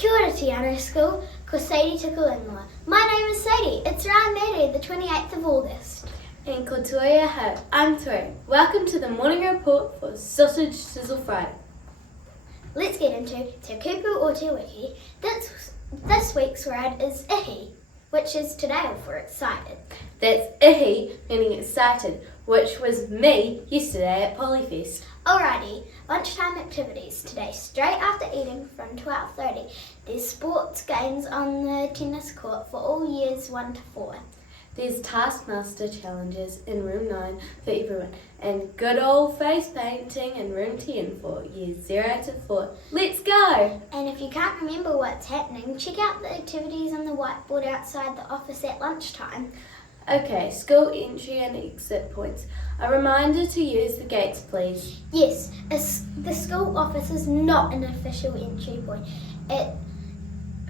Kia ora Te Anau School, ko Sadie toku ingoa. My name is Sadie. It's Rāmere, the 28th of August. And ko Tori, ahau. I'm Tori. Welcome to the morning report for Sausage Shnizzle Friday. Let's get into te kupu or te wiki. This week's word is ihi, which is today for excited. That's ihi, meaning excited, which was me yesterday at Polyfest. Alrighty, lunchtime activities today. Straight after eating from 12:30, there's sports games on the tennis court for all years 1 to 4. There's Taskmaster challenges in room 9 for everyone, and good old face painting in room 10 for years 0 to 4. Let's go! And if you can't remember what's happening, check out the activities on the whiteboard outside the office at lunchtime. Okay, school entry and exit points. A reminder to use the gates, please. Yes, the school office is not an official entry point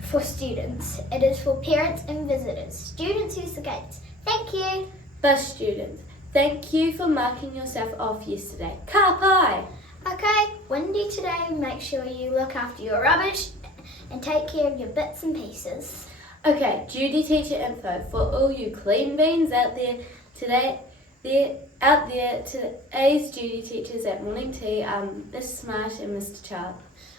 for students. It is for parents and visitors. Students use the gates. Thank you. Bus students, thank you for marking yourself off yesterday. Ka pai! Okay, windy today. Make sure you look after your rubbish and take care of your bits and pieces. Okay, duty teacher info for all you clean beans out there today. Today's duty teachers at morning tea are Miss Smart and Mr. Child.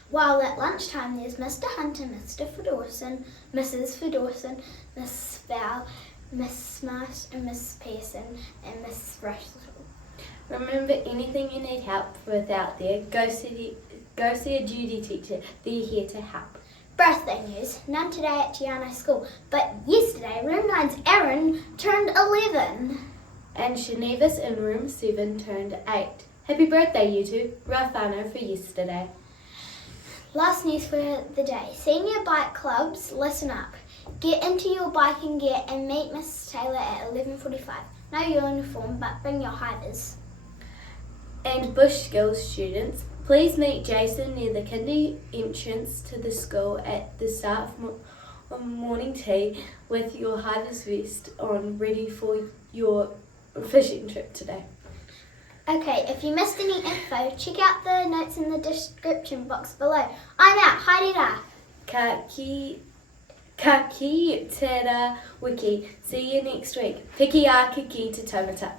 While at lunchtime there's Mr. Hunter, Mr. Fedorson, Mrs. Fedorson, Miss Val, Miss Smart and Miss Pearson and Miss Russell. Remember, anything you need help with out there, go see a duty teacher. They're here to help. Birthday news, none today at Te Anau School, but yesterday room 9's Aaron turned 11. And Shaniva's in room 7 turned 8. Happy birthday, you two. Rafano for yesterday. Last news for the day. Senior bike clubs, listen up. Get into your biking gear and meet Miss Taylor at 11:45. No uniform, but bring your hiders. And Bush Skills students, please meet Jason near the kindy entrance to the school at the start of morning tea with your hiders vest on, ready for your fishing trip today. Okay, if you missed any info, check out the notes in the description box below. I'm out. Haere rā. Ka ki te ra wiki. See you next week. Piki a kiki te taumata.